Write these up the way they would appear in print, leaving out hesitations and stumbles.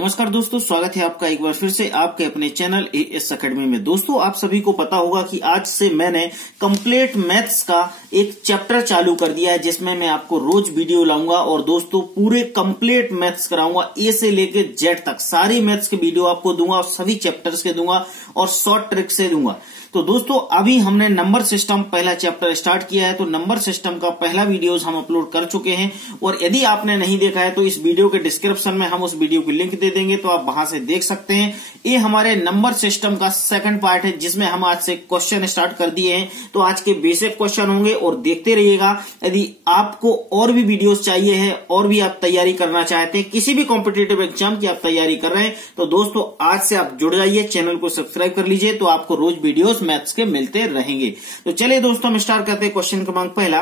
नमस्कार दोस्तों, स्वागत है आपका एक बार फिर से आपके अपने चैनल एएस अकेडमी में। दोस्तों, आप सभी को पता होगा कि आज से मैंने कंप्लीट मैथ्स का एक चैप्टर चालू कर दिया है, जिसमें मैं आपको रोज वीडियो लाऊंगा और दोस्तों पूरे कंप्लीट मैथ्स कराऊंगा। ए से लेके जेड तक सारी मैथ्स के वीडियो आपको दूंगा और सभी चैप्टर्स के दूंगा और शॉर्ट ट्रिक से दूंगा। तो दोस्तों, अभी हमने नंबर सिस्टम पहला चैप्टर स्टार्ट किया है, तो नंबर सिस्टम का पहला वीडियोस हम अपलोड कर चुके हैं और यदि आपने नहीं देखा है तो इस वीडियो के डिस्क्रिप्शन में हम उस वीडियो की लिंक दे देंगे, तो आप वहां से देख सकते हैं। ये हमारे नंबर सिस्टम का सेकंड पार्ट है, जिसमें हम आज से क्वेश्चन स्टार्ट कर दिए हैं। तो आज के बेसिक क्वेश्चन होंगे और देखते रहिएगा। यदि आपको और भी वीडियोस चाहिए है और भी आप तैयारी करना चाहते हैं, किसी भी कॉम्पिटिटिव एग्जाम की आप तैयारी कर रहे हैं, तो दोस्तों आज से आप जुड़ जाइए, चैनल को सब्सक्राइब कर लीजिए, तो आपको रोज वीडियोस मैथ्स के मिलते रहेंगे। तो चलिए दोस्तों, हम स्टार्ट करते हैं क्वेश्चन क्रमांक पहला।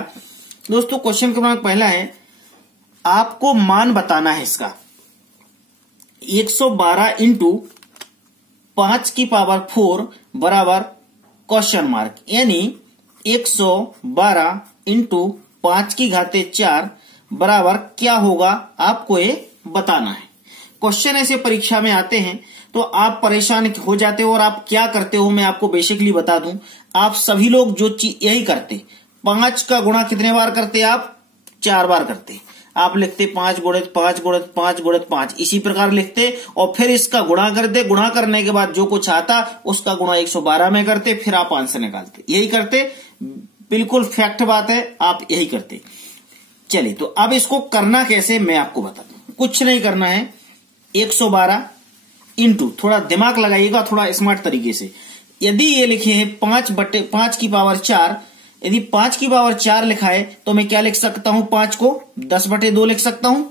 दोस्तों, क्वेश्चन क्रमांक पहला है, आपको मान बताना है इसका 112 इंटू 5 की पावर 4 बराबर क्वेश्चन मार्क, यानी 112 इंटू 5 की घाते 4 बराबर क्या होगा, आपको ये बताना है। क्वेश्चन ऐसे परीक्षा में आते हैं तो आप परेशान हो जाते हो और आप क्या करते हो, मैं आपको बेसिकली बता दूं। आप सभी लोग जो चीज यही करते, 5 का गुणा कितने बार करते, आप 4 बार करते। आप लिखते 5 गुणित 5 गुणित 5 गुणित 5, इसी प्रकार लिखते और फिर इसका गुणा करते। गुणा करने के बाद जो कुछ आता उसका गुणा 112 में करते, फिर आप आंसर निकालते। यही करते, बिल्कुल फैक्ट बात है, आप यही करते। चलिए, तो अब इसको करना कैसे मैं आपको बता दूं। कुछ नहीं करना है, 112 इंटू, थोड़ा दिमाग लगाइएगा थोड़ा स्मार्ट तरीके से। यदि ये लिखे हैं 5 की पावर 4, यदि 5 की पावर 4 लिखा है तो मैं क्या लिख सकता हूं, 5 को 10/2 लिख सकता हूं।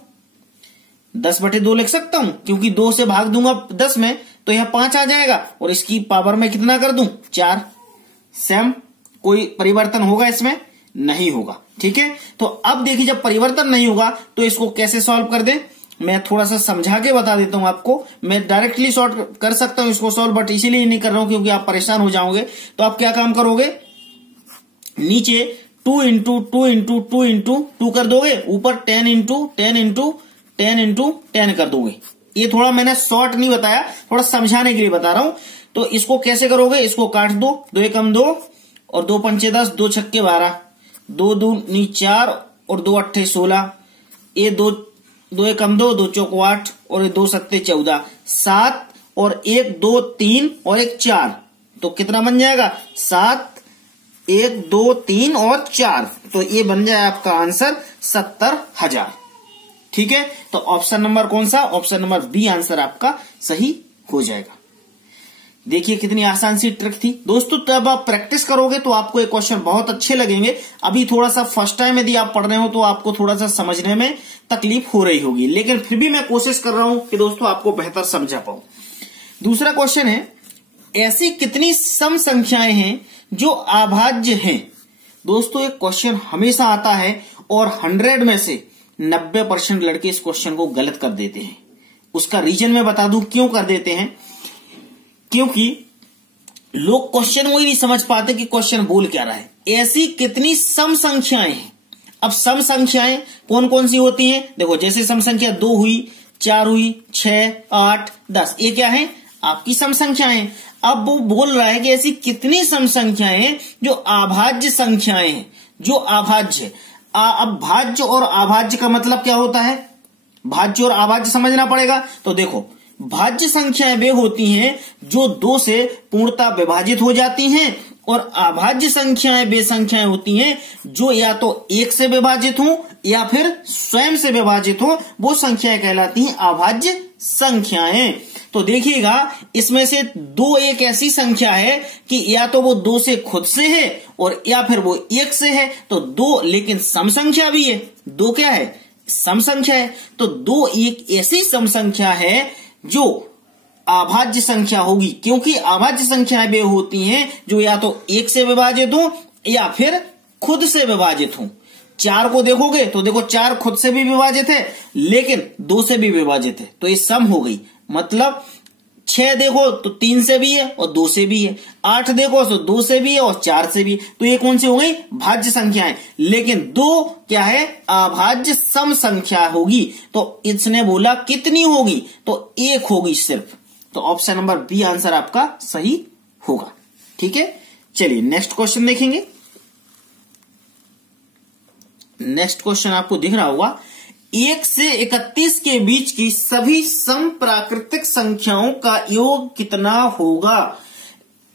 10/2 लिख सकता हूं क्योंकि 2 से भाग दूंगा 10 में तो यह 5 आ जाएगा और इसकी पावर में कितना कर दूं, 4। सेम, कोई परिवर्तन होगा इसमें, नहीं होगा। ठीक है, तो अब देखिए, जब परिवर्तन नहीं होगा तो इसको कैसे सॉल्व कर दें, मैं थोड़ा सा समझा के बता देता हूं आपको। मैं डायरेक्टली सॉल्व कर सकता हूं इसको सॉल्व, बट इसीलिए नहीं कर रहा हूं क्योंकि आप परेशान हो जाओगे। तो आप क्या काम करोगे, नीचे 2 इंटू 2 इंटू 2 इंटू 2 कर दोगे, ऊपर 10 इंटू 10 इंटू 10 इंटू 10 कर दोगे। ये थोड़ा मैंने शॉर्ट नहीं बताया, थोड़ा समझाने के लिए बता रहा हूं। तो इसको कैसे करोगे, इसको काट दो, 2 एकम 2 और 2 पंचे 10, 2 छक्के 12, 2 दूनी 4 और 2 अट्ठे 16, ये 2 एकम 2, 2 चौक 8 और 2 सत्ते 14, 7 और 1 2 3 और 1 4, तो कितना बन जाएगा, 7 1 2 3 और 4, तो ये बन जाए आपका आंसर 70,000। ठीक है, तो ऑप्शन नंबर कौन सा, ऑप्शन नंबर बी आंसर आपका सही हो जाएगा। देखिए कितनी आसान सी ट्रिक थी दोस्तों। तब आप प्रैक्टिस करोगे तो आपको ये क्वेश्चन बहुत अच्छे लगेंगे। अभी थोड़ा सा फर्स्ट टाइम यदि आप पढ़ रहे हो तो आपको थोड़ा सा समझने में तकलीफ हो रही होगी, लेकिन फिर भी मैं कोशिश कर रहा हूं कि दोस्तों आपको बेहतर समझा पाऊं। दूसरा क्वेश्चन है, ऐसी कितनी सम संख्याएं हैं जो अभाज्य हैं। दोस्तों, एक क्वेश्चन हमेशा आता है और 100 में से 90% लड़के इस क्वेश्चन को गलत कर देते हैं। उसका रीजन मैं बता दूं क्यों कर देते हैं, क्योंकि लोग क्वेश्चन वही नहीं समझ पाते कि क्वेश्चन बोल क्या रहा है। ऐसी कितनी सम संख्याएं हैं। अब सम संख्याएं कौन कौन सी होती हैं, देखो, जैसे सम संख्या 2 हुई, 4 हुई, 6 8 10, ये क्या है, आपकी सम संख्याएं। अब वो बोल रहा है कि ऐसी कितनी सम संख्याएं हैं जो अभाज्य संख्याएं हैं, जो अभाज्य। अब भाज्य और अभाज्य का मतलब क्या होता है, भाज्य और अभाज्य समझना पड़ेगा। तो देखो, भाज्य संख्याएं वे होती हैं जो 2 से पूर्णतः विभाजित हो जाती हैं और अभाज्य संख्याएं वे संख्याएं होती हैं जो या तो 1 से विभाजित हो या फिर स्वयं से विभाजित हो, वो संख्याएं कहलाती हैं अभाज्य संख्याएं। तो देखिएगा, इसमें से 2 एक ऐसी संख्या है कि या तो वो 2 से खुद से है और या फिर वो 1 से है। तो 2 लेकिन सम संख्या भी है, 2 क्या है, सम संख्या है। तो 2 एक ऐसी सम संख्या है जो अभाज्य संख्या होगी, क्योंकि अभाज्य संख्याएं वे होती हैं जो या तो 1 से विभाजित हो या फिर खुद से विभाजित हो। 4 को देखोगे तो देखो, 4 खुद से भी विभाजित है लेकिन 2 से भी विभाजित है, तो ये सम हो गई। मतलब 6 देखो तो 3 से भी है और 2 से भी है, 8 देखो तो 2 से भी है और 4 से भी है। तो ये कौन सी हो गई? भाज्य संख्याएं। लेकिन 2 क्या है? अभाज्य सम संख्या होगी। तो इसने बोला कितनी होगी? तो 1 होगी सिर्फ। तो ऑप्शन नंबर बी आंसर आपका सही होगा। ठीक है, चलिए नेक्स्ट क्वेश्चन देखेंगे। नेक्स्ट क्वेश्चन आपको दिख रहा होगा, 1 से 31 के बीच की सभी सम प्राकृतिक संख्याओं का योग कितना होगा?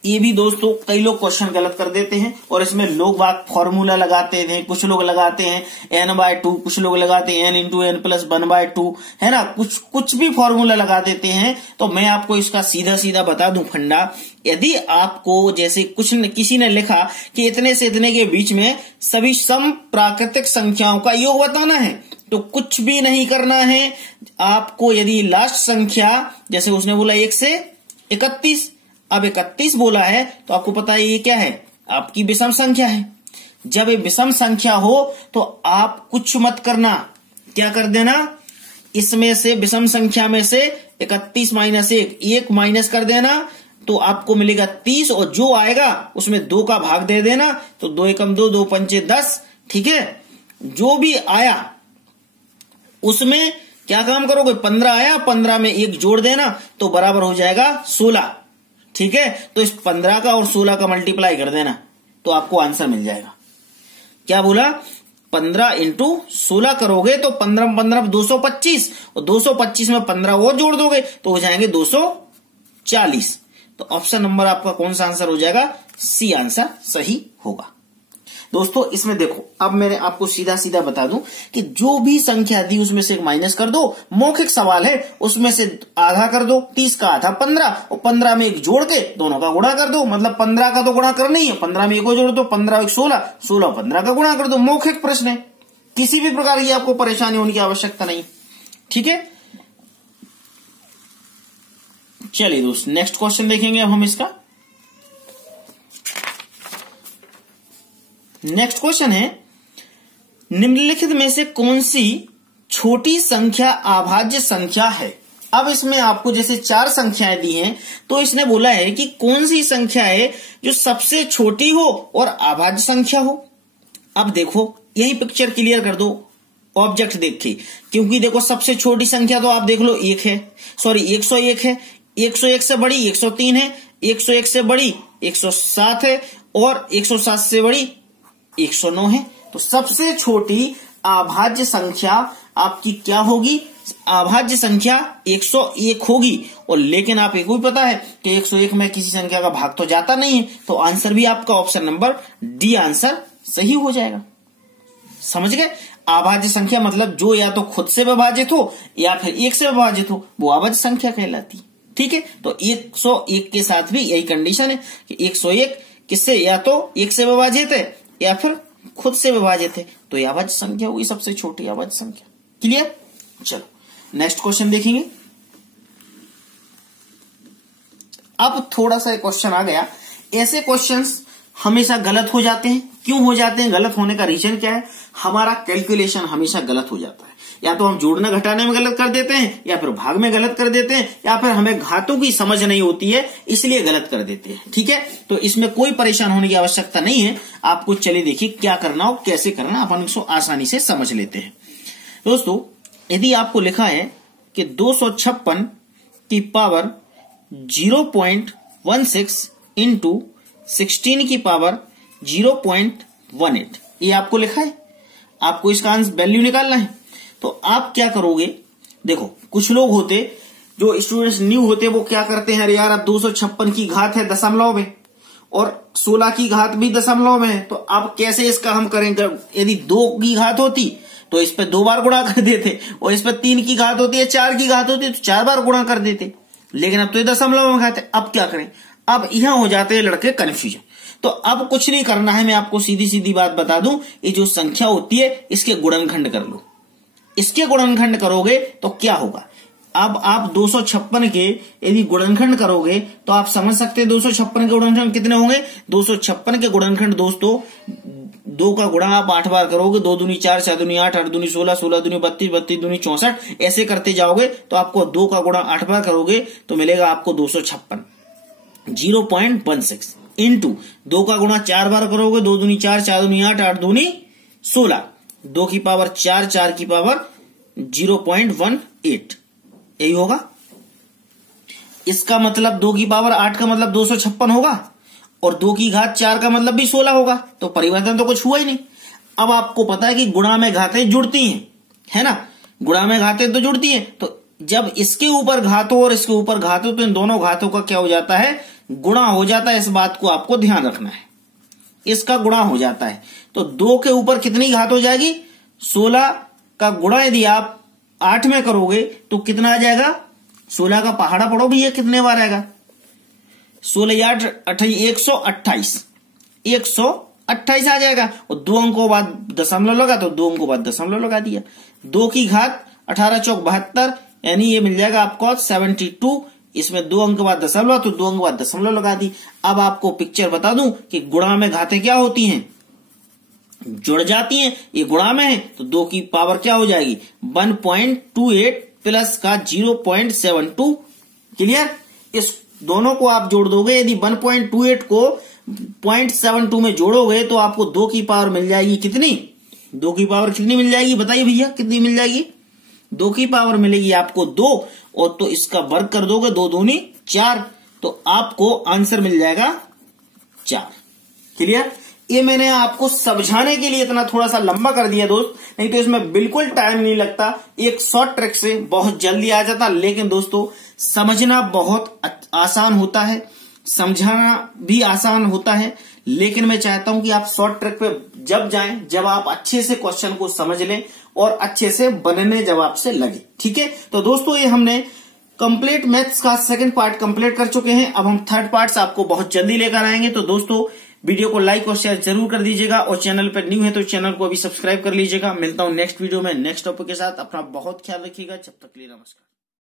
ये भी दोस्तों कई लोग क्वेश्चन गलत कर देते हैं और इसमें लोग बात फॉर्मूला लगाते हैं। कुछ लोग लगाते हैं n/2, कुछ लोग लगाते हैं n × n + 1/2, है ना, कुछ भी फॉर्मूला लगा देते हैं। तो मैं आपको इसका सीधा सीधा बता दूं फंडा। यदि आपको जैसे किसी ने लिखा कि इतने से इतने के बीच में सभी सम प्राकृतिक संख्याओं का योग बताना है, तो कुछ भी नहीं करना है आपको। यदि लास्ट संख्या जैसे उसने बोला 1 से 31, अब 31 बोला है तो आपको पता है ये क्या है? आपकी विषम संख्या है। जब ये विषम संख्या हो तो आप कुछ मत करना, क्या कर देना? इसमें से विषम संख्या में से 31 - 1 माइनस कर देना, तो आपको मिलेगा 30 और जो आएगा उसमें 2 का भाग दे देना। तो 2 एकम 2, 2 पंचे 10। ठीक है, जो भी आया उसमें क्या काम करोगे? 15 आया, 15 में 1 जोड़ देना तो बराबर हो जाएगा 16। ठीक है, तो इस 15 का और 16 का मल्टीप्लाई कर देना तो आपको आंसर मिल जाएगा। क्या बोला? 15 × 16 करोगे तो 15 15 225 और 225 में 15 और जोड़ दोगे तो हो जाएंगे 240। तो ऑप्शन नंबर आपका कौन सा आंसर हो जाएगा? सी आंसर सही होगा। दोस्तों इसमें देखो, अब मैंने आपको सीधा सीधा बता दूं कि जो भी संख्या दी उसमें से 1 माइनस कर दो। मौखिक सवाल है, उसमें से आधा कर दो, 30 का आधा 15 और 15 में 1 जोड़ के दोनों का गुणा कर दो। मतलब 15 का तो गुणा करना ही है, 15 में 1 को जोड़ दो, 15 और 1 16, 16 और 15 का गुणा कर दो। मौखिक प्रश्न है, किसी भी प्रकार की आपको परेशानी होने की आवश्यकता नहीं। ठीक है, चलिए दोस्त नेक्स्ट क्वेश्चन देखेंगे अब हम इसका। नेक्स्ट क्वेश्चन है, निम्नलिखित में से कौन सी छोटी संख्या अभाज्य संख्या है? अब इसमें आपको जैसे 4 संख्याएं दी हैं तो इसने बोला है कि कौन सी संख्या है जो सबसे छोटी हो और अभाज्य संख्या हो। अब देखो यही पिक्चर क्लियर कर दो ऑब्जेक्ट देख के, क्योंकि देखो सबसे छोटी संख्या तो आप देख लो 1 है, सॉरी 101 है, 101 से बड़ी 103 है, 101 से बड़ी 107 है और 107 से बड़ी 109 है। तो सबसे छोटी अभाज्य संख्या आपकी क्या होगी? अभाज्य संख्या 101 होगी। और लेकिन आप एक भी पता है कि 101 में किसी संख्या का भाग तो जाता नहीं है, तो आंसर भी आपका ऑप्शन नंबर डी आंसर सही हो जाएगा। समझ गए? अभाज्य संख्या मतलब जो या तो खुद से विभाजित हो या फिर 1 से विभाजित हो, वो अभाज्य संख्या कहलाती है। ठीक है, तो 101 के साथ भी यही कंडीशन है कि 101 किससे, या तो 1 से विभाजित है या फिर खुद से विभाजित है, तो यह अभाज्य संख्या होगी सबसे छोटी अभाज्य संख्या। क्लियर? चलो नेक्स्ट क्वेश्चन देखेंगे। अब थोड़ा सा क्वेश्चन आ गया, ऐसे क्वेश्चंस हमेशा गलत हो जाते हैं। क्यों हो जाते हैं? गलत होने का रीजन क्या है? हमारा कैलकुलेशन हमेशा गलत हो जाता है। या तो हम जोड़ने घटाने में गलत कर देते हैं, या फिर भाग में गलत कर देते हैं, या फिर हमें घातों की समझ नहीं होती है इसलिए गलत कर देते हैं। ठीक है, तो इसमें कोई परेशान होने की आवश्यकता नहीं है। आपको चलिए देखिए क्या करना हो, कैसे करना, अपन इसको आसानी से समझ लेते हैं। दोस्तों यदि आपको लिखा है कि 256 की पावर 0.16 इंटू 16 की पावर 0.18, ये आपको लिखा है। आपको इसका वैल्यू निकालना है। तो आप क्या करोगे? देखो कुछ लोग होते जो स्टूडेंट्स न्यू होते, वो क्या करते हैं, अरे यार अब 256 की घात है दशमलव में और 16 की घात भी दशमलव में है, तो अब कैसे इसका हम करेंगे? यदि 2 की घात होती तो इस पे 2 बार गुणा कर देते, और इस पे 3 की घात होती है, 4 की घात होती है तो 4 बार गुणा कर देते। लेकिन अब तो ये दशमलव में घात है, अब क्या करें? अब यहां हो जाते हैं लड़के कंफ्यूजन। तो अब कुछ नहीं करना है, मैं आपको सीधी सीधी बात बता दूं, ये जो संख्या होती है इसके गुणनखंड कर लो। इसके गुणनखंड करोगे तो क्या होगा? अब आप 256 के यदि गुणनखंड करोगे तो आप समझ सकते हैं 256 के गुणनखंड कितने होंगे। 256 के गुणनखंड दोस्तों 2 का गुणा आप 8 बार करोगे, 2 दूनी 4, 4 दूनी 8, 8 दूनी 16, 16 दूनी 32, 32 दूनी 64, ऐसे करते जाओगे तो आपको 2 का गुणा 8 बार करोगे तो मिलेगा आपको 256, 0.16 इंटू 2 का गुणा 4 बार करोगे, 2 दूनी 4, 4 दूनी 8, 8 दूनी 16, 2 की पावर 4, 4 की पावर 0.18, यही होगा। इसका मतलब 2 की पावर 8 का मतलब 256 होगा और 2 की घात 4 का मतलब भी 16 होगा, तो परिवर्तन तो कुछ हुआ ही नहीं। अब आपको पता है कि गुणा में घातें जुड़ती हैं, है ना, गुणा में घातें तो जुड़ती हैं, तो जब इसके ऊपर घात हो और इसके ऊपर घात हो तो इन दोनों घातों का क्या हो जाता है, गुणा हो जाता है। इस बात को आपको ध्यान रखना है, इसका गुणा हो जाता है। तो 2 के ऊपर कितनी घात हो जाएगी, 16 का गुणा यदि आप 8 में करोगे तो कितना आ जाएगा, 16 का पहाड़ा पढ़ो भैया कितने बार आएगा, 16 8 128, 128 आ जाएगा और 2 अंकों बाद दशमलव लगा तो 2 अंकों बाद दशमलव लगा दिया। 2 की घात 18 चौक 72, यानी ये मिल जाएगा आपको 72, इसमें 2 अंक बाद दशमलव तो 2 अंक बाद दशमलव लगा दी। अब आपको पिक्चर बता दूं कि गुणा में घातें क्या होती हैं, जुड़ जाती हैं। ये गुणा में है तो 2 की पावर क्या हो जाएगी 1.28 प्लस का 0.72, क्लियर। इस दोनों को आप जोड़ दोगे, यदि 1.28 को 0.72 में जोड़ोगे तो आपको 2 की पावर मिल जाएगी कितनी, 2 की पावर कितनी मिल जाएगी बताइए भैया, कितनी मिल जाएगी, 2 की पावर मिलेगी आपको 2 और तो इसका वर्ग कर दोगे, 2 दूनी 4, तो आपको आंसर मिल जाएगा 4, क्लियर। ये मैंने आपको समझाने के लिए इतना थोड़ा सा लंबा कर दिया दोस्त, नहीं तो इसमें बिल्कुल टाइम नहीं लगता, एक शॉर्ट ट्रिक से बहुत जल्दी आ जाता। लेकिन दोस्तों समझना बहुत आसान होता है, समझाना भी आसान होता है, लेकिन मैं चाहता हूं कि आप शॉर्ट ट्रिक पे जब जाएं जब आप अच्छे से क्वेश्चन को समझ लें और अच्छे से बनने जब आपसे लगे, ठीक है। तो दोस्तों ये हमने कंप्लीट मैथ्स का सेकंड पार्ट कंप्लीट कर चुके हैं, अब हम थर्ड पार्ट आपको बहुत जल्दी लेकर आएंगे। तो दोस्तों वीडियो को लाइक और शेयर जरूर कर दीजिएगा और चैनल पर न्यू है तो चैनल को अभी सब्सक्राइब कर लीजिएगा। मिलता हूं नेक्स्ट वीडियो में नेक्स्ट टॉपिक के साथ, अपना बहुत ख्याल रखिएगा, जब तक के लिए नमस्कार।